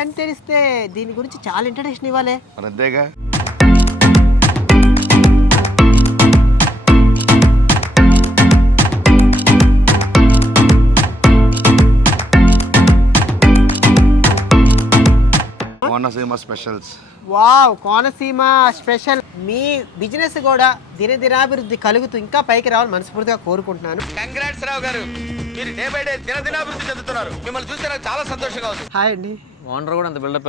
మీదని తెలిస్తే దీని గురించి చాలా ఇంట్రడక్షన్ ఇవ్వాలి. అంతేగా. Konaseema specials. Wow, Konaseema special. మీ బిజినెస్ కూడా దినదినాభివృద్ధి కలుగుతూ ఇంకా పైకి రావాలని మనస్ఫూర్తిగా కోరుకుంటున్నాను. కంగ్రాట్స్ రావు గారు, మీరు డే బై డే దినదినాభివృద్ధి చెందుతున్నారు. మిమ్మల్ని చూస్తే నాకు చాలా సంతోషంగా ఉంది. హాయ్ అండి. ఓనర్ కూడా అంత బిల్డప్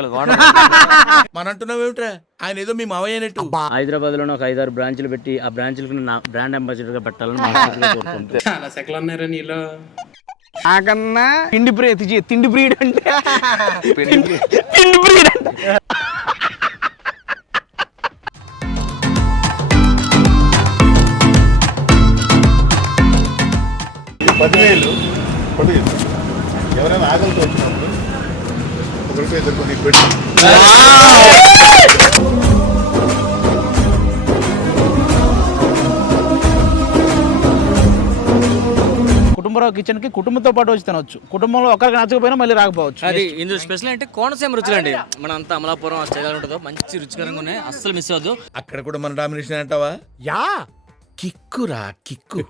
మన అంటున్నావు ఏమిట్రా, ఆయన ఏదో మీ మావయ్యనట్టు. హైదరాబాద్ లో ఒక 5-6 బ్రాంచ్లు పెట్టి ఆ బ్రాంచ్లకు నా బ్రాండ్ అంబాసిడర్ గా పెట్టాలని కోరుకుంటున్నాను. చాలా సెకలు ఉన్నారా నీలో. నాకన్నా తిండి బ్రీడ్ అంటే తిండి బ్రీడ్ అంటే ఎవరైనా ఆకలితో వచ్చినప్పుడు ఒకరికి ఇద్దరు నీకు పెట్టి కుటుంబరావు కిచెన్ కి కుటుంబంతో పాటు వచ్చి తినొచ్చు. కుటుంబంలో ఒకరికి నచ్చకపోయినా మళ్ళీ రాకపోవచ్చు. అది ఇందులో స్పెషల్ అంటే కోనసీమ రుచులు అండి. మన అంతా అమలాపురం స్టైల్ ఉంటుందో మంచి రుచికరంగా ఉన్నాయి, అస్సలు మిస్ అవ్వద్దు. అక్కడ కూడా మన డామినేషన్ అంటావా? యా, కిక్కురా కిక్కు.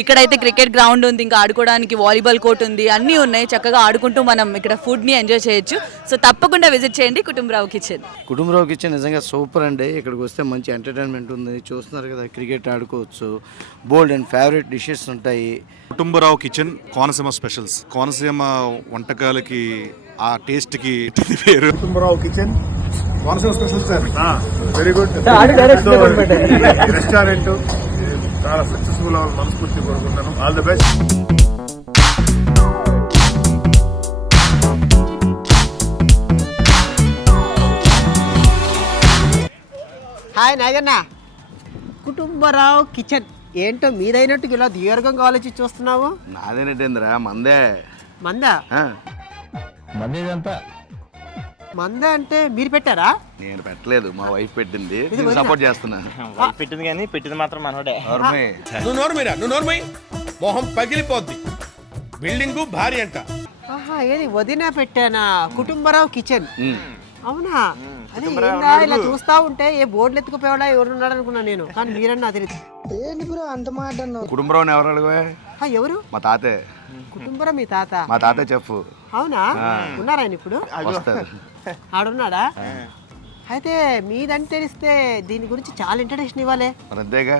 ఇక్కడైతే క్రికెట్ గ్రౌండ్ ఉంది, ఇంకా ఆడుకోవడానికి వాలీబాల్ కోర్ట్ ఉంది, అన్నీ ఉన్నాయి. చక్కగా ఆడుకుంటూ మనం ఇక్కడ ఫుడ్ ని ఎంజాయ్ చేయొచ్చు. సో తప్పకుండా విజిట్ చేయండి కుటుంబరావు కిచెన్. కుటుంబరావు కిచెన్ నిజంగా సూపర్ అండి. ఇక్కడికి వస్తే మంచి ఎంటర్టైన్మెంట్ ఉంది. చూస్తున్నారు కదా, క్రికెట్ ఆడుకోవచ్చు, బోల్డ్ అండ్ ఫేవరెట్ డిషెస్ ఉంటాయి. Kutumbarao kitchen Konaseema specials. కోనసీమ వంటకాలకి ఆ టేస్ట్ కి పేరు Kutumbarao kitchen Konaseema specials. Very good restaurant చాలా సక్సెస్ఫుల్ అవ్వాలి మనస్ఫూర్తి కోరుకుంటున్నాను. All the best. Hi Naganna. Kutumbarao kitchen ఏంటో మీదైనట్టు ఇలా దీర్ఘంగా ఆలోచించి చూస్తున్నావు. నాదేనేటేంద్రా, మందే. మందా? మందా అంటే మీరు పెట్టారా? నేను పెట్టలేదు, మా వైఫ్ పెట్టింది. సపోర్ట్ చేస్తున్నా. పెట్టింది కానీ పెట్టింది మాత్రం మనోడే. నువ్వు నోర్మై మొహం పగిలిపోద్ది. బిల్డింగు భారీ అంట. ఆహా, ఏది వదిన పెట్టానా? కుటుంబరావు కిచెన్. అవునా? అదే ఏందా ఇలా చూస్తా ఉంటే ఏ బోర్డులు ఎత్తుకుపోయాడా ఎవరు ఉన్నాడు అనుకున్నా నేను, కానీ మీరన్నా తెలియదు. ఏంటి బ్రో అంత మాట అన్నావు? కుటుంబరావు ఎవరు అడగవే? ఎవరు? మా తాతే. కుటుంబరావు మీ తాత? మా తాతే చెఫ్. అవునా? ఉన్నారా ఆయన ఇప్పుడు? వస్తారు. ఆడున్నాడా? అయితే మీదని తెలిస్తే దీని గురించి చాలా ఇంట్రడక్షన్ ఇవ్వాలి. అంతేగా.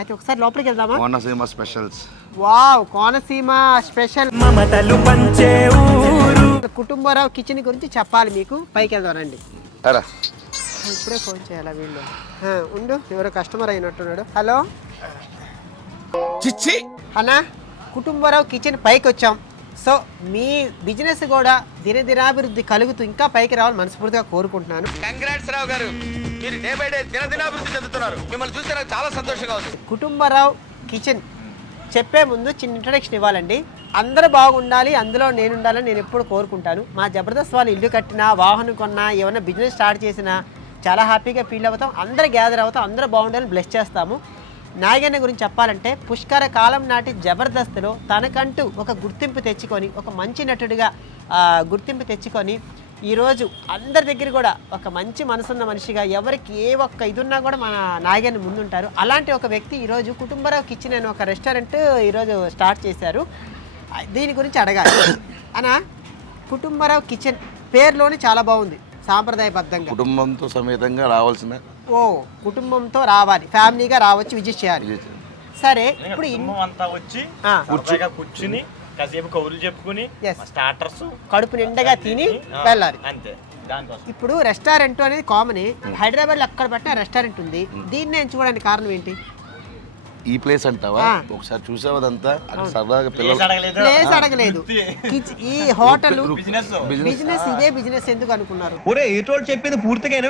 అయితే ఒకసారి లోపలికి వెళ్దామా? Konaseema specials. Wow, Konaseema special. మమతలు పంచే ఊరు. కుటుంబరావు కిచెన్ గురించి చెప్పాలి మీకు. పైకి వెళ్దాం రండి. అలా ఇప్పుడే ఫోన్ చేయాలా వీళ్ళు? ఉండు, ఎవరో కస్టమర్ అయినట్టున్నాడు. హలో చిచ్చి అన్నా, కుటుంబరావు కిచెన్ పైకి వచ్చాం. సో మీ బిజినెస్ కూడా దినదినాభివృద్ధి కలుగుతూ ఇంకా పైకి రావాలని మనస్ఫూర్తిగా కోరుకుంటున్నాను. కంగ్రాట్స్ రావు గారు, మీరు డే బై డే దినదినాభివృద్ధి చెందుతున్నారు. మిమ్మల్ని చూస్తే నాకు చాలా సంతోషంగా ఉంది. కుటుంబరావు కిచెన్ చెప్పే ముందు చిన్న ఇంట్రడక్షన్ ఇవ్వాలండి. అందరూ బాగుండాలి, అందులో నేను ఉండాలని నేను ఎప్పుడు కోరుకుంటాను. మా జబర్దస్త్ వాళ్ళు ఇల్లు కట్టినా, వాహనం కొన్నా, ఏమైనా బిజినెస్ స్టార్ట్ చేసినా చాలా హ్యాపీగా ఫీల్ అవుతాం. అందరూ గ్యాదర్ అవుతాం, అందరూ బాగుండాలని బ్లెస్ చేస్తాము. నాగన్న గురించి చెప్పాలంటే పుష్కర కాలం నాటి జబర్దస్త్లో తనకంటూ ఒక గుర్తింపు తెచ్చుకొని, ఒక మంచి నటుడిగా గుర్తింపు తెచ్చుకొని ఈరోజు అందరి దగ్గర కూడా ఒక మంచి మనసున్న మనిషిగా, ఎవరికి ఏ ఒక్క ఇది ఉన్నా కూడా మన నాగన్న ముందుంటారు. అలాంటి ఒక వ్యక్తి ఈరోజు కుటుంబరావు కిచెన్ అనే ఒక రెస్టారెంట్ ఈరోజు స్టార్ట్ చేశారు. దీని గురించి అడగాలి అనా. కుటుంబరావు కిచెన్ పేరులోనే చాలా బాగుంది, సాంప్రదాయబద్ధంగా. కుటుంబంతో సమేతంగా రావాల్సిన. ఓ, కుటుంబంతో రావాలి, ఫ్యామిలీగా రావచ్చు, విజిట్ చేయాలి. సరే, ఇప్పుడు అంతా వచ్చి కూర్చుని కాసేపు కౌరులు చెప్పుకుని స్టార్టర్స్ కడుపు నిండగా తిని వెళ్ళాలి అంతే. ఇప్పుడు రెస్టారెంట్ అనేది కామన్. హైదరాబాద్ లో అక్కడ పెట్టిన రెస్టారెంట్ ఉంది. దీన్ని నేను చూడడానికి కారణం ఏంటి? ఈ ప్లేస్ అంటావా? ఒకసారి చూసావదంతా సరదాగా ప్లేస్ అడగలేదు. ఈ హోటల్ బిజినెస్, ఇదే బిజినెస్ ఎందుకు అనుకున్నారు? చెప్పింది పూర్తిగా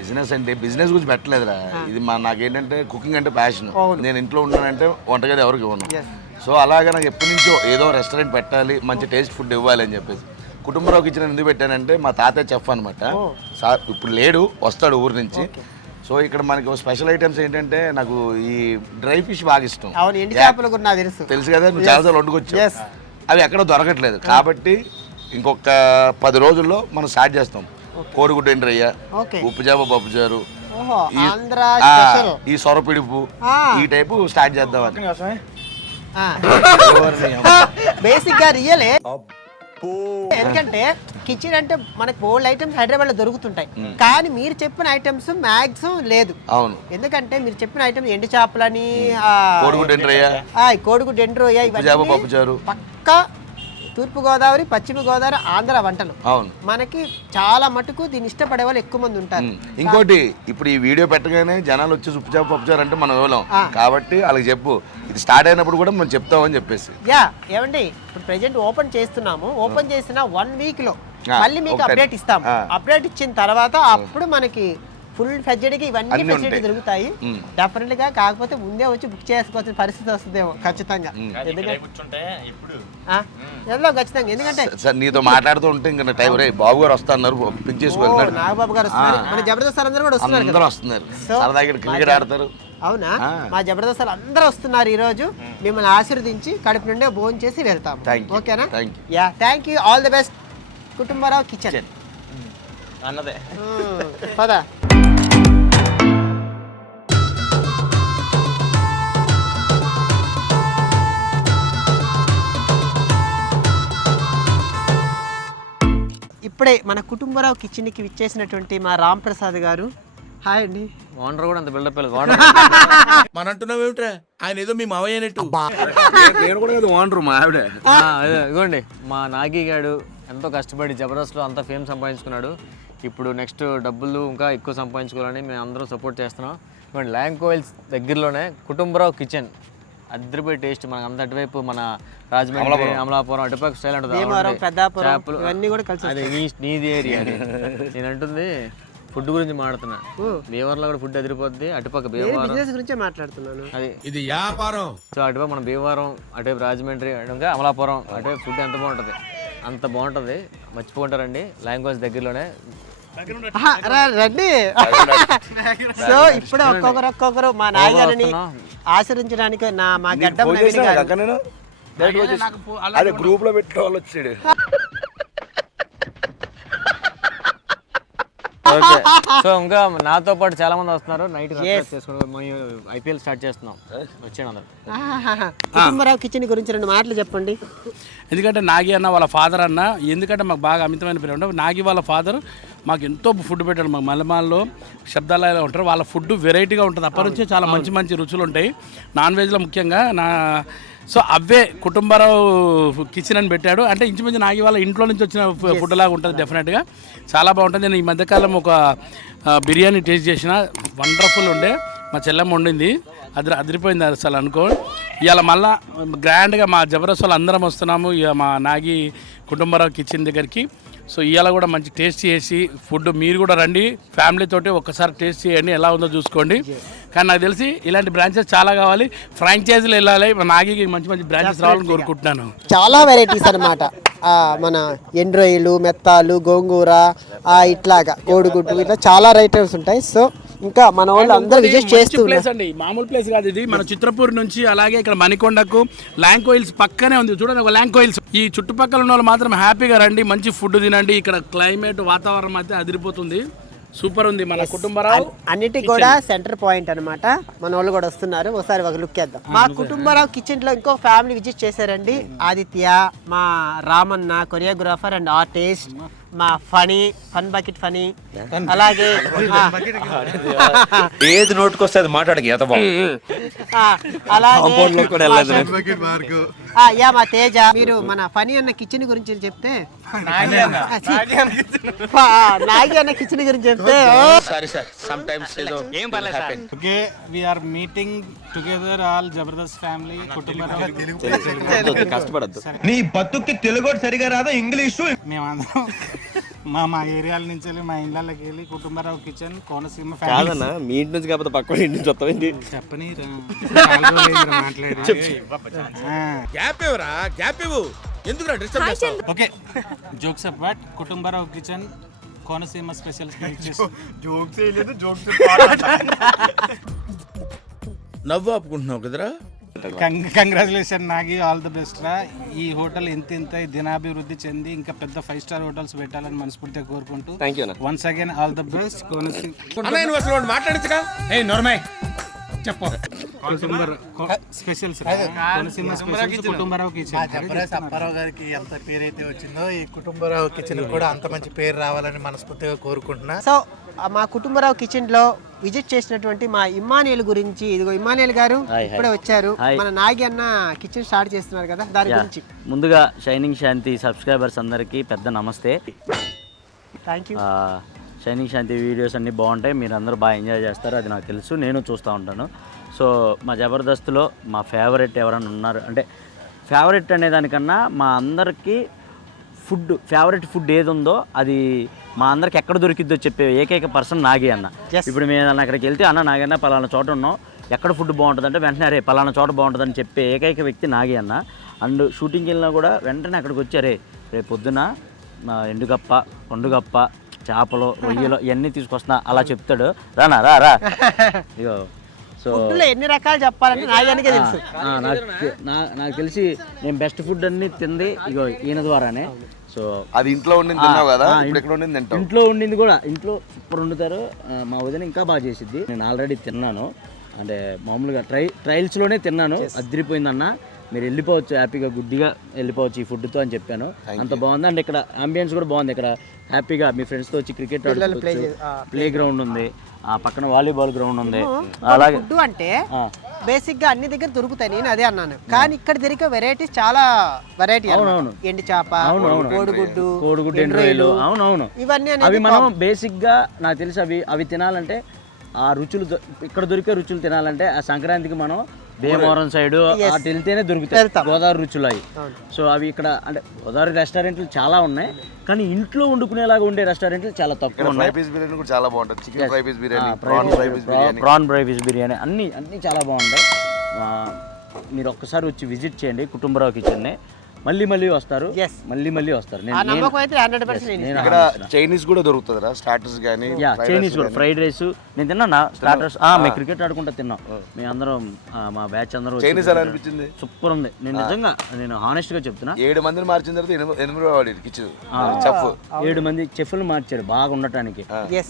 బిజినెస్ అంటే బిజినెస్ గురించి పెట్టలేదురా. ఇది నాకేంటంటే కుకింగ్ అంటే ప్యాషన్. నేను ఇంట్లో ఉన్నానంటే వంటగది ఎవరికి ఇవ్వను. సో అలాగే నాకు ఎప్పటి నుంచో ఏదో రెస్టారెంట్ పెట్టాలి, మంచి టేస్ట్ ఫుడ్ ఇవ్వాలి అని చెప్పేసి కుటుంబరావు కిచెన్ ఎందుకు పెట్టానంటే మా తాతయ్య చెఫ్ అనమాట. సార్ ఇప్పుడు లేడు, వస్తాడు ఊరు నుంచి. సో ఇక్కడ మనకి స్పెషల్ ఐటమ్స్ ఏంటంటే నాకు ఈ డ్రై ఫిష్ బాగా ఇష్టం. అవును, ఎండు చేపలు కూడా నాకు తెలుసు కదా, నువ్వు చాలాసార్లు వండుకొచ్చావు. అవి ఎక్కడ దొరకట్లేదు కాబట్టి ఇంకొక 10 రోజుల్లో మనం స్టార్ట్ చేస్తాం. కోడిగుడ్డు ఎండు రయ్య, ఉప్పు చేప పప్పు చారు, ఈ సొరపిడుపు, ఈ టైపు స్టార్ట్ చేద్దాం అని. బేసిక్ గా రియలే. ఎందుకంటే కిచెన్ అంటే మనకి ఓల్డ్ ఐటమ్స్ హైదరాబాద్ లో దొరుకుతుంటాయి, కానీ మీరు చెప్పిన ఐటమ్స్ మాక్సిమం లేదు. అవును, ఎందుకంటే మీరు చెప్పిన ఐటమ్స్ ఎండు చేపలని, కోడిగుడ్డు ఎండు రయ్య, కోడిగుడ్డు ఎండు రయ్య, ఇవన్నీ పప్పు చారు పక్కా తూర్పు గోదావరి, పశ్చిమ గోదావరి, ఆంధ్ర వంటలు. అవును, మనకి చాలా మటుకు దీన్ని ఇష్టపడే వాళ్ళు ఎక్కువ మంది ఉంటారు. ఇంకోటి ఇప్పుడు ఈ వీడియో పెట్టగానే జనాలు వచ్చి ఉప్పు చేప పప్పు చారు అంటే మనం ఇవ్వలేం కాబట్టి వాళ్ళకి చెప్పు, ఇది స్టార్ట్ అయినప్పుడు కూడా మనం చెప్తామని చెప్పేసి. ఏమండి ఇప్పుడు ప్రెజెంట్ ఓపెన్ చేస్తున్నాము, ఓపెన్ చేసిన 1 వీక్ లో మళ్ళీ మీకు అప్డేట్ ఇస్తాం. అప్డేట్ ఇచ్చిన తర్వాత అప్పుడు మనకి ఫుల్ ఫెసిలిటీకి ఇవన్నీ ఫెసిలిటీ దొరుకుతాయి డెఫినెట్ గా. కాకపోతే ముందే వచ్చి బుక్ చేసుకోవాల్సిన పరిస్థితి వస్తుందేమో ఖచ్చితంగా. ఖచ్చితంగా, ఎందుకంటే నీతో మాట్లాడుతూ ఉంటే ఇంకా టైం రే బాబు గారు వస్తున్నారు, పిక్ చేసుకున్నారు, నాగబాబు గారు వస్తున్నారు, మన జబర్దస్త్ అందరూ కూడా వస్తున్నారు. సరదాగా క్రికెట్ ఆడతారు. అవునా, మా జబర్దస్త్ అందరూ వస్తున్నారు ఈ రోజు. మిమ్మల్ని ఆశీర్వదించి కడుపు నుండే భోజనం చేసి వెళ్తాం. ఓకేనా? Thank you, all the best Kutumbarao kitchen అన్నదే. పదా ఇప్పుడే మన కుటుంబరావు కిచెన్కి విచ్చేసినటువంటి మా రామ్ ప్రసాద్ గారు. హాయ్ అండి. ఓనర్ కూడా అంత బిల్డప్ మన అంటున్నావు ఏమిట్రా, ఆయన ఏదో మీ మావయ్య అన్నట్టు. నేను కూడా కదా ఓనరు మా ఆవిడ. ఇదిగోండి మా నాగి గాడు ఎంతో కష్టపడి జబర్దస్త్లో అంత ఫేమ్ సంపాదించుకున్నాడు. ఇప్పుడు నెక్స్ట్ డబ్బులు ఇంకా ఎక్కువ సంపాదించుకోవాలని మేము అందరూ సపోర్ట్ చేస్తున్నాం. ఇవ్వండి ల్యాంకోయిల్స్ దగ్గరలోనే కుటుంబరావు కిచెన్, అద్దరిపోయి టేస్ట్. మనకు అంత అటువైపు మన రాజమండ్రి, అమలాపురం అటుపైపు స్టైల్ ఉంటుంది. అదే నీది ఏరియా. నేను అంటుంది ఫుడ్ గురించి మాట్లాడుతున్నా. భీమవరంలో కూడా ఫుడ్ అదిరిపోద్ది. అటుపక్క భీమవరం గురించి మాట్లాడుతున్నాను. అది ఇది వ్యాపారం. సో అటుపక్క మన భీమవరం, అటువైపు రాజమండ్రి, ఇంకా అమలాపురం అటువైపు ఫుడ్ ఎంత బాగుంటుంది, అంత బాగుంటుంది. మర్చిపోంటారండి. ల్యాంగ్వేజ్ దగ్గరలోనే రండి. సో ఇప్పుడు ఒక్కొక్కరు మా నాయగారిని ఆచరించడానికి మా గడ్డం గ్రూప్ లో పెట్టే వాళ్ళు వచ్చాడు. ఓకే, సో ఇంకా నాతో పాటు చాలా మంది వస్తున్నారు. నైట్ ఐపీఎల్ స్టార్ట్ చేస్తున్నాం. వచ్చాను అందరు. కుటుంబరావు కిచెన్ గురించి 2 మాటలు చెప్పండి. ఎందుకంటే నాగి అన్న వాళ్ళ ఫాదర్ అన్న, ఎందుకంటే మాకు బాగా అమితమైన పేరు ఉంటాం. నాగి వాళ్ళ ఫాదర్ మాకు ఎంతో ఫుడ్ పెట్టాడు. మాకు మల్లమాల్లో శబ్దాలలో ఉంటారు. వాళ్ళ ఫుడ్ వెరైటీగా ఉంటుంది. అప్పటి నుంచే చాలా మంచి మంచి రుచులు ఉంటాయి నాన్ వెజ్లో ముఖ్యంగా. సో అవే కుటుంబరావు కిచెన్ అని పెట్టాడు. అంటే ఇంచుమించు నాగి వాళ్ళ ఇంట్లో నుంచి వచ్చిన ఫుడ్ లాగా ఉంటుంది. డెఫినెట్గా చాలా బాగుంటుంది. నేను ఈ మధ్యకాలం ఒక బిర్యానీ టేస్ట్ చేసిన, వండర్ఫుల్ ఉండే. మా చెల్లెమ్మ వండింది, అదిరిపోయింది అసలు అనుకో. ఇవాళ మళ్ళా గ్రాండ్గా మా జబర్దస్త్ వాళ్ళు అందరం వస్తున్నాము ఇక మా నాగి కుటుంబరావు కిచెన్ దగ్గరికి. సో ఇవాళ కూడా మంచి టేస్ట్ చేసి ఫుడ్ మీరు కూడా రండి, ఫ్యామిలీతోటి ఒక్కసారి టేస్ట్ చేయండి, ఎలా ఉందో చూసుకోండి. కానీ నాకు తెలిసి ఇలాంటి బ్రాంచెస్ చాలా కావాలి, ఫ్రాంచైజీలు వెళ్ళాలి. నాగికి మంచి మంచి బ్రాంచెస్ రావాలని కోరుకుంటున్నాను. చాలా వెరైటీస్ అనమాట. మన ఎండ్రొయ్యలు, మెత్తాలు, గోంగూర, ఇట్లాగా కోడిగుడ్డు, ఇట్లా చాలా ఐటమ్స్ ఉంటాయి. సో ఇంకా మన వాళ్ళు అందరూ విజిట్ చేస్తూ ప్లేస్ అండి, మామూలు ప్లేస్ కాదు ఇది. మన చిత్రపూర్ నుంచి అలాగే ఇక్కడ మణికొండకు ల్యాంకోయిల్స్ పక్కనే ఉంది. చూడండి ఒక ల్యాంకోయిల్స్. ఈ చుట్టుపక్కల ఉన్న వాళ్ళు మాత్రం హ్యాపీగా రండి, మంచి ఫుడ్ తినండి. ఇక్కడ క్లైమేట్ వాతావరణం అయితే అదిరిపోతుంది, సూపర్ ఉంది. మన కుటుంబరావు అన్నిటికి కూడా సెంటర్ పాయింట్ అనమాట. మన వాళ్ళు కూడా వస్తున్నారు, ఒకసారి ఒక లుక్ వేద్దాం. మా కుటుంబరావు కిచెన్ లో ఇంకో ఫ్యామిలీ విజిట్ చేశారండి. ఆదిత్య, మా రామన్న కొరియోగ్రాఫర్ అండ్ ఆర్టిస్ట్, మా ఫన్ బకెట్ ఫనీ, అలాగే ఏది నోటుకొస్తే అది మాట్లాడక యా మా తేజ. మీరు మన ఫనీ అన్న కిచెన్ గురించి చెప్తే, నాగి అన్న కిచెన్ గురించి చెప్తే okay, we are meeting together all Jabardasth family Kutumbarao. కష్టపడద్దు. నీ బతుక్కి తెలుగు సరిగా రాదా, ఇంగ్లీషు మేమందరం మా ఏరియాల నుంచి వెళ్ళి మా ఇళ్ళకి వెళ్ళి కుటుంబరావు కిచెన్ కోనసీమ కాదన్నా మీ ఇంటి నుంచి కాకపోతే పక్క ఇంటి నుంచి వస్తామండి చెప్పని మాట్లాడి గ్యాప్ ఇవ్వరా, గ్యాప్ ఇవ్వు. ఎందుకు డిస్టర్బ్ చేస్తావు? Okay jokes apart Kutumbarao kitchen Konaseema specials నవ్వు ఆపుకుంటున్నావు కదరా. Congratulation Nagi, all the best రా. ఈ హోటల్ ఇంత దినాభివృద్ధి చెంది ఇంకా పెద్ద 5 స్టార్ హోటల్స్ పెట్టాలని మనస్ఫూర్తిగా కోరుకుంటూ once again all the best. మాట్లాడచ్చుగా. చెప్పు specials Konaseema specials Kutumbarao kitchen. Apparao గారికి ఎంత పేరైతే వచ్చిందో ఈ కుటుంబరావు కిచెన్ కూడా అంత మంచి పేరు రావాలని మనస్ఫూర్తిగా కోరుకుంటున్నా. సో మా కుటుంబరావు కిచెన్లో విజిట్ చేసినటువంటి మా ఇమ్మానియల్ గురించి, ఇదిగో ఇమ్మానియల్ గారు ఇప్పుడే వచ్చారు. మన నాగి అన్న కిచెన్ స్టార్ట్ చేస్తున్నారు కదా, దాని గురించి. ముందుగా షైనింగ్ శాంతి సబ్స్క్రైబర్స్ అందరికీ పెద్ద నమస్తే. Thank you. Shining Shanti videos అన్నీ బాగుంటాయి, మీరు అందరూ బాగా ఎంజాయ్ చేస్తారు, అది నాకు తెలుసు, నేను చూస్తూ ఉంటాను. సో మా జబర్దస్త్లో మా ఫేవరెట్ ఎవరైనా ఉన్నారు అంటే, ఫేవరెట్ అనేదానికన్నా మా అందరికీ ఫేవరెట్ ఫుడ్ ఏది ఉందో అది మా అందరికి ఎక్కడ దొరికిద్దో చెప్పే ఏకైక పర్సన్ నాగి అన్న. ఇప్పుడు మేము అక్కడికి వెళ్తే అన్న నాగన్న పలానా చోట ఉన్నాం, ఎక్కడ ఫుడ్ బాగుంటుంది అంటే వెంటనే అరే పలానా చోట బాగుంటుందని చెప్పే ఏకైక వ్యక్తి నాగి అన్న. అండ్ షూటింగ్కి వెళ్ళినా కూడా వెంటనే అక్కడికి వచ్చారే రేపు పొద్దున ఎండుగప్ప, పండుగప్ప, చేపలు, రొయ్యలు ఇవన్నీ తీసుకొస్తున్నా అలా చెప్తాడు. రానా రా రా ఇగో. సో ఎన్ని రకాలు చెప్పాలంటే నాగానికే తెలుసు. నాకు తెలిసి నేను బెస్ట్ ఫుడ్ అన్ని తింది ఇగో ఈయన ద్వారానే. సో అది ఇంట్లో ఉండింది తిన్నావు కదా, ఇక్కడ ఉండింది తింటావు. ఇంట్లో ఉండింది కూడా ఇంట్లో సూపర్ వండుతారు. మా వదిన ఇంకా బాగా చేసిద్ది. నేను ఆల్రెడీ తిన్నాను, అంటే మామూలుగా ట్రయల్స్లోనే తిన్నాను, అదిరిపోయిందన్న. మీరు వెళ్ళిపోవచ్చు హ్యాపీగా, గుడ్డిగా వెళ్ళిపోవచ్చు ఈ ఫుడ్తో అని చెప్పాను. అంత బాగుంది. అండ్ ఇక్కడ అంబియన్స్ కూడా బాగుంది. ఇక్కడ హ్యాపీగా మీ ఫ్రెండ్స్తో వచ్చి క్రికెట్ ఆడుకోవచ్చు, ప్లే గ్రౌండ్ ఉంది, ఆ పక్కన వాలీబాల్ గ్రౌండ్ ఉంది. అలాగే ఫుడ్ అంటే బేసిక్ గా అన్ని దగ్గర దొరుకుతాయి, నేను అదే అన్నాను. కానీ ఇక్కడ దొరికే వెరైటీస్ చాలా వెరైటీ. అవునవును, ఎండి చేప, కోడిగుడ్డు, ఎండు రొయ్యలు, అవునవును. ఇవన్నీ అవి మనం బేసిక్ గా నాకు తెలిసి అవి తినాలంటే ఆ రుచులు ఇక్కడ దొరికే రుచులు తినాలంటే ఆ సంక్రాంతికి మనం భీమవరం సైడ్ అటు వెళ్తేనే దొరుకుతాయి గోదావరి రుచులు అవి. సో అవి ఇక్కడ అంటే గోదావరి రెస్టారెంట్లు చాలా ఉన్నాయి, కానీ ఇంట్లో వండుకునేలాగా ఉండే రెస్టారెంట్లు చాలా తక్కువ ఉన్నాయి. ప్రాన్ ఫ్రై పీస్ బిర్యానీ అన్నీ చాలా బాగుంటాయి. మీరు ఒక్కసారి వచ్చి విజిట్ చేయండి కుటుంబరావు కిచెన్ని, మళ్ళీ వస్తారు, మళ్ళీ వస్తారు. ఇక్కడ చైనీస్ కూడా దొరుకుతుందా స్టార్టర్స్ కానీ? చైనీస్ కూడా, ఫ్రైడ్ రైస్ నేను తిన్నా స్టార్టర్స్. మేము క్రికెట్ ఆడుకుంటా తిన్నాం, మేము అందరం మా బ్యాచ్ అందరూ. చైనీస్ ఎలా అనిపించింది? సూపర్ ఉంది. నేను నిజంగా నేను హానెస్ట్ గా చెప్తున్నా, 7 మందిని మార్చిన తర్వాత 7 మంది చెఫ్లు మార్చాడు బాగా ఉండటానికి.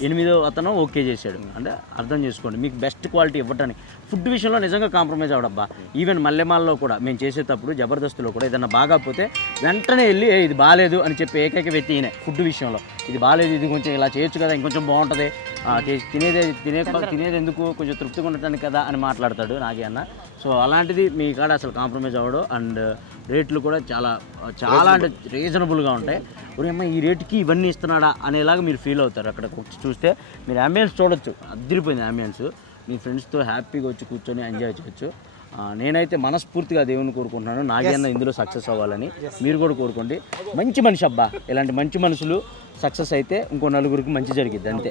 8వ అతను ఓకే చేశాడు. అంటే అర్థం చేసుకోండి, మీకు బెస్ట్ క్వాలిటీ ఇవ్వడానికి. ఫుడ్ విషయంలో నిజంగా కాంప్రమైజ్ అవడబ్బా. ఈవెన్ మల్లెమాల్లో కూడా మేము చేసేటప్పుడు జబర్దస్త్లో కూడా ఏదన్నా బాగాపోతే వెంటనే వెళ్ళి ఇది బాగాలేదు అని చెప్పి ఏకైక వ్యక్తి ఈయన. ఫుడ్ విషయంలో ఇది బాగాలేదు, ఇది కొంచెం ఇలా చేయొచ్చు కదా, ఇంకొంచెం బాగుంటుంది, తినేది ఎందుకు, కొంచెం తృప్తిగా ఉండటానికి కదా అని మాట్లాడతాడు నాగే అన్న. సో అలాంటిది మీ కాడ అసలు కాంప్రమైజ్ అవ్వడు. అండ్ రేట్లు కూడా చాలా అంటే రీజనబుల్గా ఉంటాయి. అమ్మ ఈ రేటుకి ఇవన్నీ ఇస్తున్నాడా అనేలాగా మీరు ఫీల్ అవుతారు. అక్కడ చూస్తే మీరు అంబియన్స్ చూడొచ్చు, అదిరిపోయింది అంబియన్స్. మీ ఫ్రెండ్స్తో హ్యాపీగా వచ్చి కూర్చొని ఎంజాయ్ చేయొచ్చు. నేనైతే మనస్ఫూర్తిగా దేవుని కోరుకుంటున్నాను నాగేన్న ఇందులో సక్సెస్ అవ్వాలని. మీరు కూడా కోరుకోండి. మంచి మనిషి అబ్బా, ఇలాంటి మంచి మనుషులు సక్సెస్ అయితే ఇంకో నలుగురికి మంచి జరిగిద్ది, అంతే.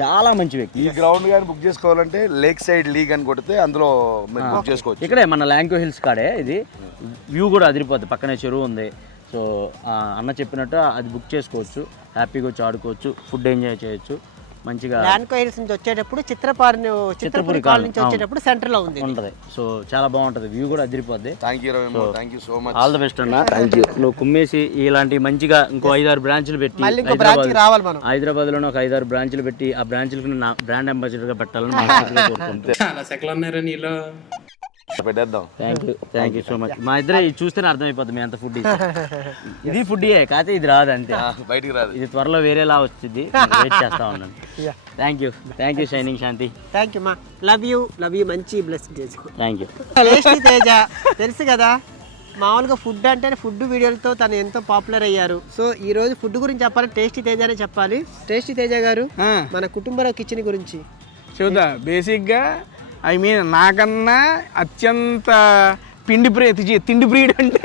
చాలా మంచి వ్యక్తి. ఈ గ్రౌండ్ కానీ బుక్ చేసుకోవాలంటే లేక్ సైడ్ లీగ్ అని కొడితే అందులో బుక్ చేసుకోవచ్చు. ఇక్కడే మన ల్యాంకో హిల్స్ కాడే ఇది. వ్యూ కూడా అదిరిపోద్ది, పక్కనే చెరువు ఉంది. సో అన్న చెప్పినట్టు అది బుక్ చేసుకోవచ్చు, హ్యాపీగా వచ్చి ఆడుకోవచ్చు, ఫుడ్ ఎంజాయ్ చేయొచ్చు మంచిగా. ల్యాంకో హిల్స్ నుంచి వచ్చేటప్పుడు చిత్రపూరి కాలనీ నుంచి వచ్చేటప్పుడు సెంటర్ లో ఉంటుంది. సో చాలా బాగుంటది, వ్యూ కూడా అదిరిపోద్ది. Thank you so much, all the best అన్న. నువ్వు కుమ్మేసి ఇలాంటి మంచిగా ఇంకో 5-6 బ్రాంచ్లు పెట్టి హైదరాబాద్ లోనే ఒక 5-6 బ్రాంచ్లు పెట్టి ఆ బ్రాంచ్లకు నా బ్రాండ్ అంబాసిడర్ గా పెట్టాలని కోరుకుంటున్నాను. పెట్టేద్దాం. Thank you so much. మా ఇద్దరే చూస్తేనే అర్థమైపోద్ది మీ అంత ఫుడ్. ఇది ఫుడ్ కాకపోతే ఇది రాదు అంతే, బయటికి రాదు. ఇది త్వరలో వేరేలా వచ్చింది, వెయిట్ చేస్తా ఉన్నాను. Thank you shining Shanti. Thank you మా, లవ్ యూ మంచి బ్లెస్సింగ్ చేసుకో. Thank you. టేస్టీ తేజ తెలుసు కదా, మామూలుగా ఫుడ్ అంటే ఫుడ్ వీడియోలతో తను ఎంతో పాపులర్ అయ్యారు. సో ఈ రోజు ఫుడ్ గురించి చెప్పాలి, టేస్టీ తేజ అనే చెప్పాలి. టేస్టీ తేజ గారు మన కుటుంబరావు కిచెన్ గురించి చూద్దా. బేసిక్గా నాకన్నా అత్యంత తిండి బ్రీడ్ అంటే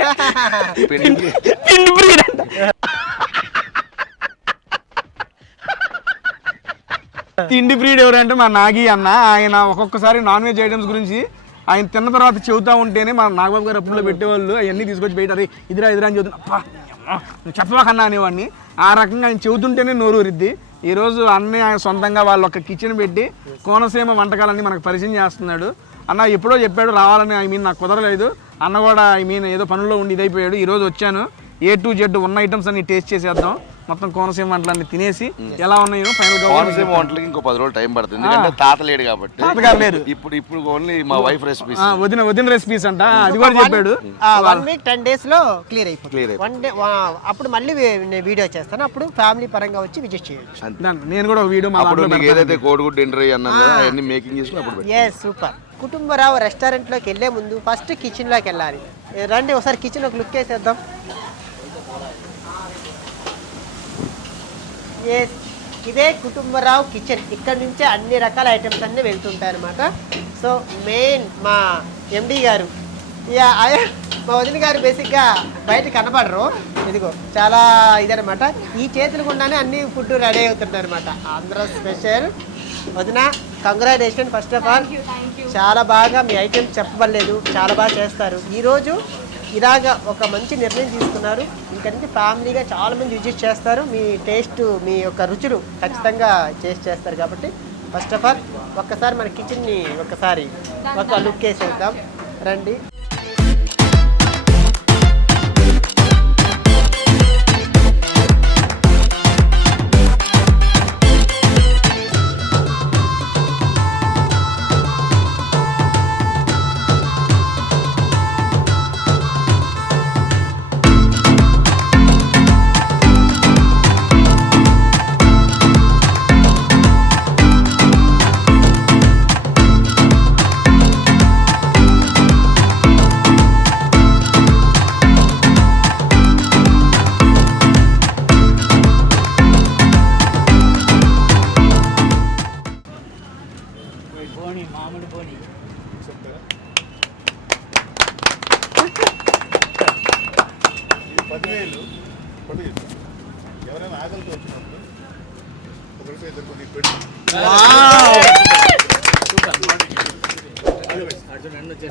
తిండి ప్రియుడు ఎవరంటే మా నాగి అన్న. ఆయన ఒక్కొక్కసారి నాన్ వెజ్ ఐటమ్స్ గురించి ఆయన తిన్న తర్వాత చెబుతూ ఉంటేనే మన నాగబాబు గారు అప్పుల్లో పెట్టేవాళ్ళు అవన్నీ తీసుకొచ్చి పెట్టారు. ఇదిరా అని చెబుతున్నా, అప్పా చెప్పకన్నా అనేవాడిని. ఆ రకంగా ఆయన చెబుతుంటేనే నోరూరిద్ది. ఈరోజు అన్నీ ఆయన సొంతంగా వాళ్ళు ఒక కిచెన్ పెట్టి కోనసీమ వంటకాలన్నీ మనకు పరిచయం చేస్తున్నాడు. అన్న ఎప్పుడో చెప్పాడు రావాలని, నాకు కుదరలేదు. అన్న కూడా ఏదో పనుల్లో ఉండి ఇదైపోయాడు. ఈరోజు వచ్చాను. A to Z ఉన్న ఐటమ్స్ అన్ని టేస్ట్ చేసేద్దాం. మొత్తం కోనసీమ వంటలన్నీ తినేసి ఎలా ఉన్నాయో ఫైనల్ గా. కోనసీమ వంటలకి ఇంకో 10 రోజులు టైం పడుతుంది, ఎందుకంటే తాత లేడు కాబట్టి. తాతగారు లేరు ఇప్పుడు ఓన్లీ మా వైఫ్ రెసిపీస్, వదిన రెసిపీస్ అంట. అది కూడా చెప్పాడు. 1 week 10 days లో క్లియర్ అయిపోతుంది. 1 day అప్పుడు మళ్ళీ నేను వీడియో చేస్తాను. అప్పుడు ఫ్యామిలీ పరంగా వచ్చి విజిట్ చేయొచ్చు. నేను కూడా ఒక వీడియో అప్పుడు నీకు ఏదైతే కోడిగుడ్డు ఎంట్రీ అన్నాను అవన్నీ మేకింగ్ చేసి అప్పుడు. సూపర్. కుటుంబరావు రెస్టారెంట్లోకి వెళ్ళే ముందు ఫస్ట్ కిచెన్లోకి వెళ్ళాలి. రండి ఒకసారి కిచెన్ ఒక లుక్ వేసేద్దాం. ఇదే కుటుంబరావు కిచెన్. ఇక్కడ నుంచే అన్ని రకాల ఐటమ్స్ అన్నీ వెళ్తుంటాయి అనమాట. సో మెయిన్ మా ఎండి గారు, మా వదిన గారు బేసిక్గా బయట కనబడరు. ఇదిగో చాలా ఇదనమాట. ఈ చేతులు గుండానే అన్ని ఫుడ్ రెడీ అవుతుంటాయి అనమాట. ఆంధ్ర స్పెషల్. వదిన కంగ్రాచులేషన్ ఫస్ట్ ఆఫ్ ఆల్. చాలా బాగా మీ ఐటమ్స్ చెప్పబడలేదు, చాలా బాగా చేస్తారు. ఈరోజు ఇలాగ ఒక మంచి నిర్ణయం తీసుకున్నారు. ఇంకంటే ఫ్యామిలీగా చాలామంది విజిట్ చేస్తారు. మీ టేస్ట్, మీ యొక్క రుచులు ఖచ్చితంగా టేస్ట్ చేస్తారు. కాబట్టి ఫస్ట్ ఆఫ్ ఆల్ ఒక్కసారి మన కిచెన్ని ఒకసారి ఒక లుక్ వేసేద్దాం. రండి.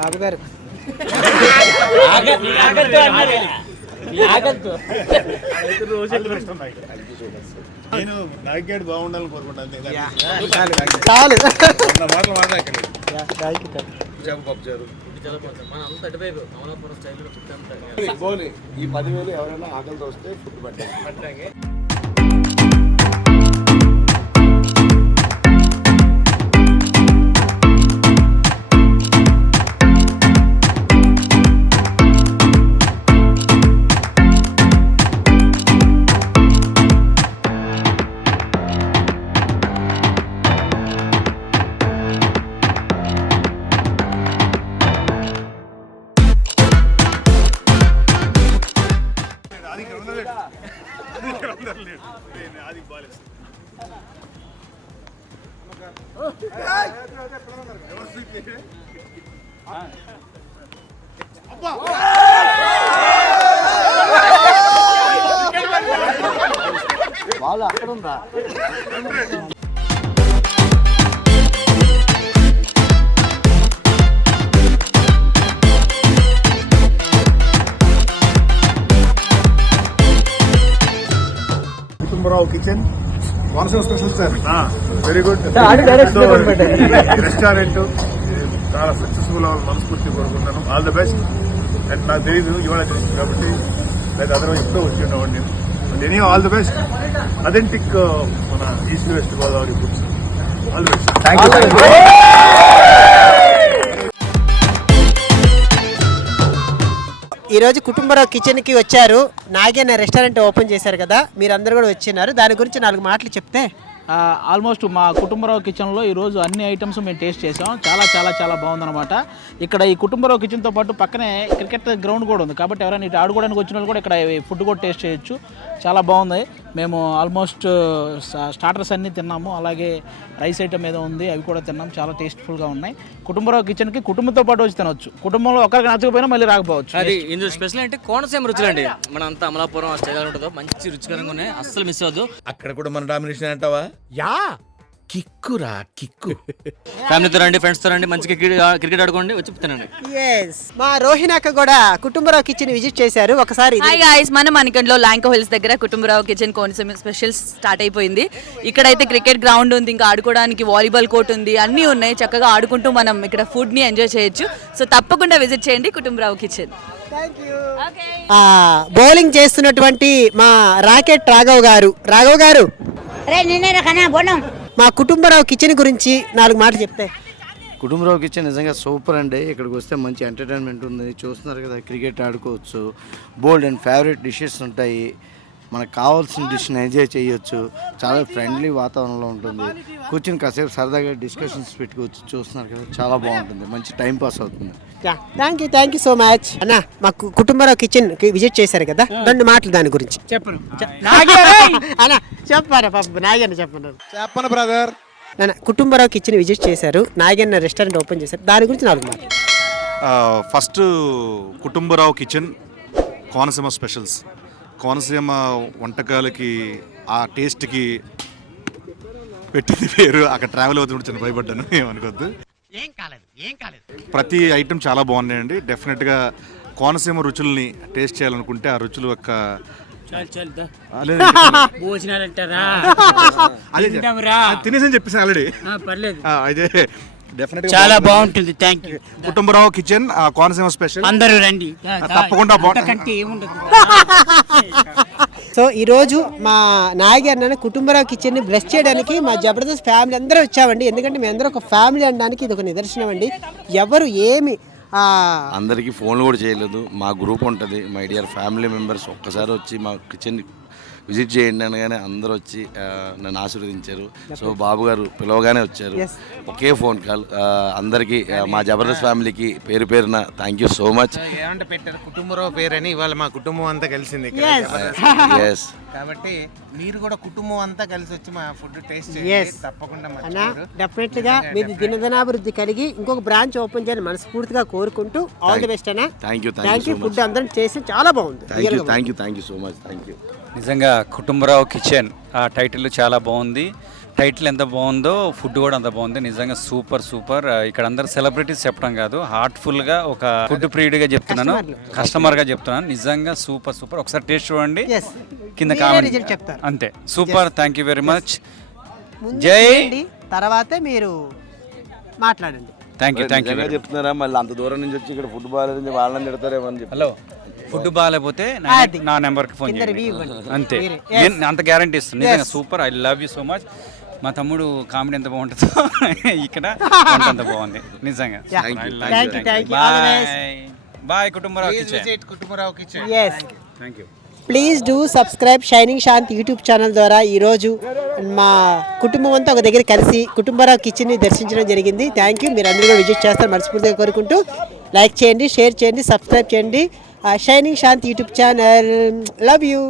బాబు గారు నేను నాగేడు బాగుండాలని కోరుకుంటాను. చాలు. ఈ 10,000 ఎవరైనా ఆకలితో వస్తే ఫుడ్ పెట్టండి. వాళ్ళు అక్కడ ఉందా? Kutumbarao kitchen Konaseema special sir. Very good restaurant చాలా సక్సెస్ఫుల్ అవ్వాలి మనస్ఫూర్తి కోరుకుంటాను. All the best. అండ్ నాకు తెలియదు ఇవాళ తెలిసింది కాబట్టి, లేదా అదర్వైజ్ ఎప్పుడో వచ్చి ఉండేవాడిని నేను. And any all the best. Authentic మన east west Godavari foods. All the best. ఈరోజు కుటుంబరావు కిచెన్కి వచ్చారు. నాగి అనే రెస్టారెంట్ ఓపెన్ చేశారు కదా, మీరందరూ కూడా వచ్చినారు. దాని గురించి 4 మాటలు చెప్తే. ఆల్మోస్ట్ మా కుటుంబరావు కిచెన్లో ఈరోజు అన్ని ఐటమ్స్ మేము టేస్ట్ చేసాం. చాలా చాలా చాలా బాగుందన్నమాట. ఇక్కడ ఈ కుటుంబరావు కిచెన్తో పాటు పక్కనే క్రికెట్ గ్రౌండ్ కూడా ఉంది. కాబట్టి ఎవరైనా ఇటు ఆడుకోవడానికి వచ్చిన వాళ్ళు కూడా ఇక్కడ ఫుడ్ కూడా టేస్ట్ చేయొచ్చు. చాలా బాగుంది. మేము ఆల్మోస్ట్ స్టార్టర్స్ అన్నీ తిన్నాము, అలాగే రైస్ ఐటమ్ ఏదో ఉంది అవి కూడా తిన్నాం. చాలా టేస్ట్ఫుల్గా ఉన్నాయి. కుటుంబరావు కిచెన్కి కుటుంబంతో పాటు వచ్చి తినవచ్చు. కుటుంబంలో ఒకరికి నచ్చకపోయినా మళ్ళీ రాకపోవచ్చు. అది ఇందులో స్పెషల్ అంటే కోనసీమ రుచులు అండి. మన అంతా అమలాపురం స్టైల్ ఉంటుందో మంచి రుచికరంగా ఉన్నాయి, అస్సలు మిస్ అవ్వద్దు. అక్కడ కూడా మన డామినేషన్ అంటావా? యా కిక్కురా కిక్కు. ఫ్యామిలీతో రండి, ఫ్రెండ్స్తో రండి, మంచిగా క్రికెట్ ఆడుకోండి, వచ్చి తినండి. ఎస్, మా రోహిణి కూడా కుటుంబరావు కిచెన్ విజిట్ చేశారు ఒకసారి. హాయ్ గాయ్స్, మన మణికండ్లో ల్యాంకో హిల్స్ దగ్గర Kutumbarao kitchen Konaseema special start అయిపోయింది. ఇక్కడైతే క్రికెట్ గ్రౌండ్ ఉంది, ఇంకా ఆడుకోవడానికి వాలీబాల్ కోర్ట్ ఉంది, అన్నీ ఉన్నాయి. చక్కగా ఆడుకుంటూ మనం ఇక్కడ ఫుడ్ని ఎంజాయ్ చేయొచ్చు. సో తప్పకుండా విజిట్ చేయండి కుటుంబరావు కిచెన్. బౌలింగ్ చేస్తున్నటువంటి మా రాకెట్ రాఘవ్ గారు మా కుటుంబరావు కిచెన్ గురించి 4 మాటలు చెప్తే. కుటుంబరావు కిచెన్ నిజంగా సూపర్ అండి. ఇక్కడికి వస్తే మంచి ఎంటర్టైన్మెంట్ ఉంది. చూస్తున్నారు కదా, క్రికెట్ ఆడుకోవచ్చు, బోల్డ్ అండ్ ఫేవరెట్ డిషెస్ ఉంటాయి, మనకు కావాల్సిన డిష్ని ఎంజాయ్ చేయొచ్చు. చాలా ఫ్రెండ్లీ వాతావరణంలో ఉంటుంది. కూర్చుని కాసేపు సరదాగా డిస్కషన్స్ పెట్టుకోవచ్చు. చూస్తున్నారు కదా, చాలా బాగుంటుంది, మంచి టైం పాస్ అవుతుంది. థ్యాంక్ యూ సో మచ్ అన్న. మా కుటుంబరావు కిచెన్ విజిట్ చేశారు కదా, 2 మాటలు దాని గురించి చెప్పను. అన్న చెప్పారా పాప, నాగన్న చెప్పన్నారు. చెప్పను బ్రదర్. కుటుంబరావు కిచెన్ విజిట్ చేశారు, నాగన్న రెస్టారెంట్ ఓపెన్ చేశారు, దాని గురించి 4 మాటలు. First Kutumbarao kitchen Konaseema specials. Konaseema వంటకాలకి ఆ టేస్ట్కి పెట్టింది పేరు. అక్కడ ట్రావెల్ అవుతుంటే చిన్న భయపడ్డాను, ఏమనుకోద్దు. ప్రతి ఐటెం చాలా బాగున్నాయండి. డెఫినెట్గా కోనసీమ రుచుల్ని టేస్ట్ చేయాలనుకుంటే ఆ రుచులు యొక్క తినేసని చెప్పేసి ఆల్రెడీ అయితే డెఫినెట్ చాలా బాగుంటుంది. Thank you. Kutumbarao kitchen Konaseema special, అందరూ రండి, తప్పకుండా సో ఈరోజు మా నాగి అన్న కుటుంబరావు కిచెన్ని బ్లెస్ చేయడానికి మా జబర్దస్త్ ఫ్యామిలీ అందరూ వచ్చామండి. ఎందుకంటే మేము అందరూ ఒక ఫ్యామిలీ అనడానికి ఇది ఒక నిదర్శనం అండి. ఎవరు ఏమి అందరికీ ఫోన్లు కూడా చేయలేదు. మా గ్రూప్ ఉంటుంది, మై డియర్ ఫ్యామిలీ మెంబర్స్, ఒక్కసారి వచ్చి మా కిచెన్ విజిట్ చేయండి అనగానే అందరూ వచ్చి నన్ను ఆశీర్వదించారు. సో బాబు గారు పిలవగానే వచ్చారు, ఒకే ఫోన్ కాల్. అందరికీ మా జబర్దస్త్ ఫ్యామిలీకి పేరు పేరున థ్యాంక్ యూ సో మచ్. ఏమంటే పెట్టారు కుటుంబరావు పేరని, ఇవాళ మా కుటుంబం అంతా కలిసింది ఎస్. కాబట్టి మీరు కూడా కుటుంబం అంతా కలిసి వచ్చి మా ఫుడ్ టేస్ట్ చేయండి తప్పకుండా. డెఫినెట్ గా మీరు దినదినాభివృద్ధి కలిగి ఇంకొక బ్రాంచ్ ఓపెన్ చేయాలని మనస్ఫూర్తిగా కోరుకుంటూ ఆల్ ది బెస్ట్ అన్న. Thank you. ఫుడ్ అందరం చేసి చాలా బాగుంది. Thank you so much. Thank you. నిజంగా కుటుంబరావు కిచెన్ ఆ టైటిల్ చాలా బాగుంది. టైటిల్ ఎంత బాగుందో ఫుడ్ కూడా అంత బాగుంది. నిజంగా సూపర్. ఇక్కడ అందరు సెలబ్రిటీస్ చెప్పడం కాదు, హార్ట్ఫుల్గా ఒక ఫుడ్ ప్రియుడిగా చెప్తున్నాను, కస్టమర్గా చెప్తున్నాను. నిజంగా సూపర్. ఒకసారి టేస్ట్ చూడండి, కింద కామెంట్. అంతే, super. Thank you very much. జై. తర్వాతే మీరు మాట్లాడండి. Thank you. చెప్తున్నారా మళ్ళీ అంత దూరం నుంచి వచ్చి ఇక్కడ ఫుడ్ బాగాలేదని వాళ్ళని తిడతారేమో అని చెప్పి. హలో, ఫుడ్ బాగాలేకపోతే నా నెంబర్కి ఫోన్ చేయండి, అంతే. నేను అంత గ్యారంటీ ఇస్తాను. నిజంగా super. I love you so much. మా తమ్ముడు కామెడీ ఎంత బాగుంటుందో ఇక్కడ అంత బాగుంది నిజంగా. Bye Kutumbarao kitchen. Thank you. Please do subscribe shining Shanti YouTube channel ద్వారా ఈరోజు మా కుటుంబం అంతా ఒక దగ్గర కలిసి కుటుంబరావు కిచెన్ని దర్శించడం జరిగింది. Thank you. మీరు అందరూ కూడా విజిట్ చేస్తారు మనస్ఫూర్తిగా కోరుకుంటూ. లైక్ చేయండి, షేర్ చేయండి, సబ్స్క్రైబ్ చేయండి shining Shanti YouTube channel. Love you.